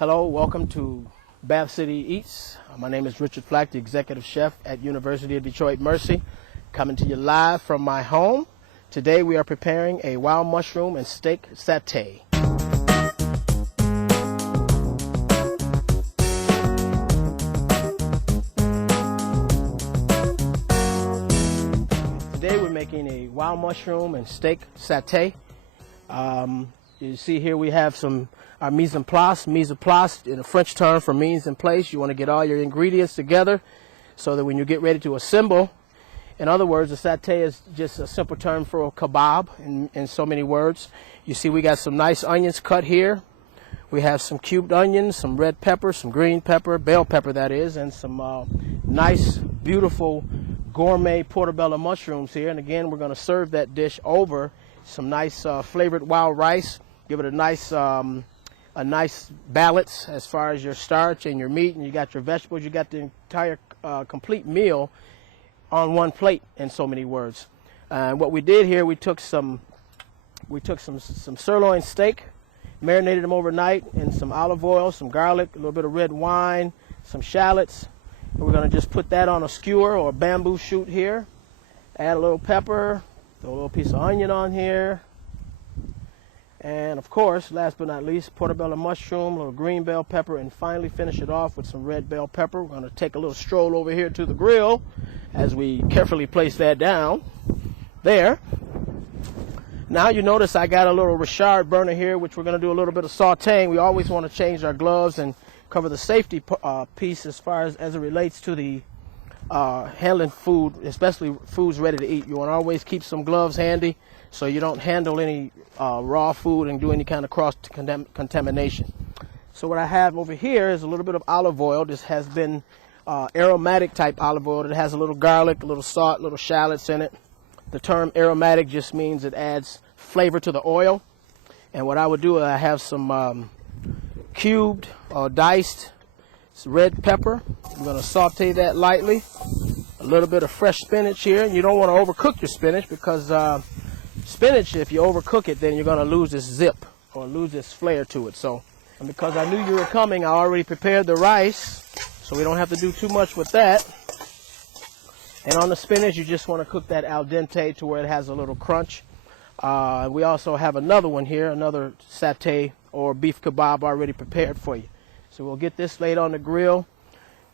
Hello, welcome to Bath City Eats. My name is Richard Flack, the executive chef at University of Detroit Mercy, coming to you live from my home. Today we are preparing a wild mushroom and steak satay. Today we're making a wild mushroom and steak satay. You see here we have our mise en place. Mise en place in a French term for means in place. You want to get all your ingredients together so that when you get ready to assemble, in other words, a satay is just a simple term for a kebab in so many words. You see we got some nice onions cut here. We have some cubed onions, some red pepper, some green pepper, bell pepper that is, and some nice, beautiful gourmet portobello mushrooms here. And again, we're going to serve that dish over some nice flavored wild rice. Give it a nice balance as far as your starch and your meat, and you got your vegetables. You got the entire complete meal on one plate, in so many words. And what we did here, we took some sirloin steak, marinated them overnight in some olive oil, some garlic, a little bit of red wine, some shallots. And we're going to just put that on a skewer or a bamboo shoot here. Add a little pepper, throw a little piece of onion on here. And of course, last but not least, portobello mushroom, a little green bell pepper, and finally finish it off with some red bell pepper. We're going to take a little stroll over here to the grill as we carefully place that down there. Now you notice I got a little Richard burner here, which we're going to do a little bit of sauteing. We always want to change our gloves and cover the safety piece as far as it relates to the handling food, especially foods ready to eat. You want to always keep some gloves handy so you don't handle any raw food and do any kind of cross contamination. So what I have over here is a little bit of olive oil. This has been aromatic type olive oil. It has a little garlic, a little salt, little shallots in it. The term aromatic just means it adds flavor to the oil. And what I would do, I have some cubed or diced red pepper. I'm going to saute that lightly. A little bit of fresh spinach here. And you don't want to overcook your spinach because spinach, if you overcook it, then you're going to lose this zip or lose this flair to it. So, and because I knew you were coming, I already prepared the rice, so we don't have to do too much with that. And on the spinach, you just want to cook that al dente to where it has a little crunch. We also have another one here, another satay or beef kebab already prepared for you. So we'll get this laid on the grill.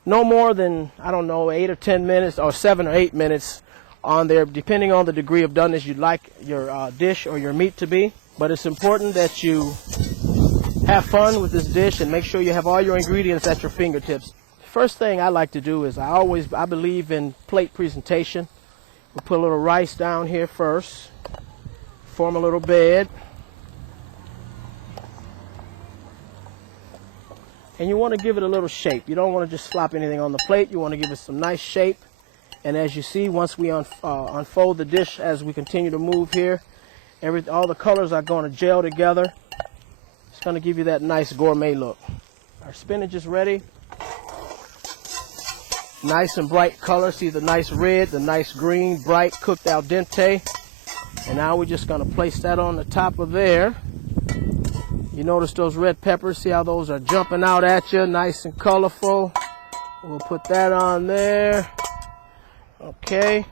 No more than, I don't know, 8 or 10 minutes or 7 or 8 minutes on there, depending on the degree of doneness you'd like your dish or your meat to be. But it's important that you have fun with this dish and make sure you have all your ingredients at your fingertips. First thing I like to do is I believe in plate presentation. We'll put a little rice down here first, form a little bed. And you want to give it a little shape. You don't want to just slop anything on the plate. You want to give it some nice shape. And as you see, once we unfold the dish, as we continue to move here, all the colors are going to gel together. It's going to give you that nice gourmet look. Our spinach is ready. Nice and bright color. See the nice red, the nice green, bright, cooked al dente. And now we're just going to place that on the top of there. You notice those red peppers, see how those are jumping out at you, nice and colorful. We'll put that on there. Okay.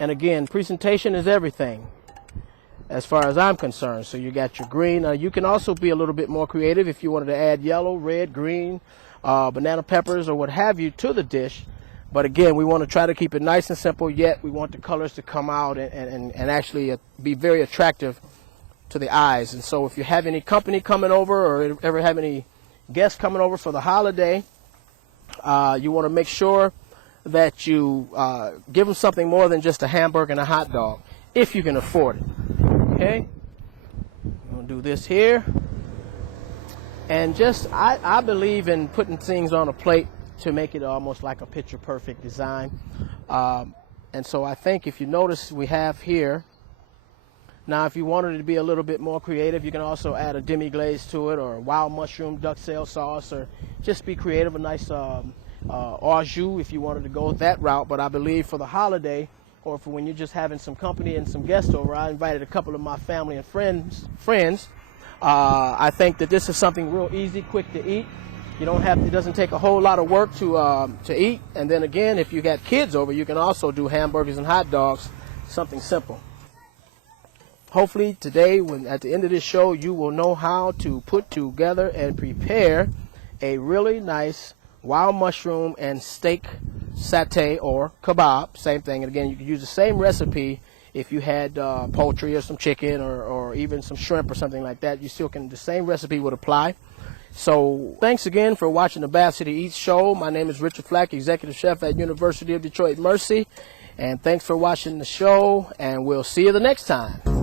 And again, presentation is everything as far as I'm concerned. So you got your green. You can also be a little bit more creative if you wanted to add yellow, red, green, banana peppers or what have you to the dish. But again, we want to try to keep it nice and simple, yet we want the colors to come out and actually be very attractive to the eyes. And so if you have any company coming over or ever have any guests coming over for the holiday, you want to make sure that you give them something more than just a hamburger and a hot dog, if you can afford it. Okay, I'm going to do this here. And just, I believe in putting things on a plate to make it almost like a picture perfect design. And so I think if you notice we have here, now if you wanted to be a little bit more creative, you can also add a demi-glaze to it or a wild mushroom duck-sail sauce, or just be creative, a nice au jus if you wanted to go that route. But I believe for the holiday, or for when you're just having some company and some guests over, I invited a couple of my family and friends I think that this is something real easy, quick to eat. You don't have, it doesn't take a whole lot of work to eat. And then again, if you got kids over, you can also do hamburgers and hot dogs, something simple. Hopefully today, at the end of this show, you will know how to put together and prepare a really nice wild mushroom and steak satay or kebab. Same thing. And again, you can use the same recipe if you had poultry or some chicken or even some shrimp or something like that. You still can, the same recipe would apply. So thanks again for watching the Bath City Eats show. My name is Richard Flack, Executive Chef at University of Detroit Mercy. And thanks for watching the show, and we'll see you the next time.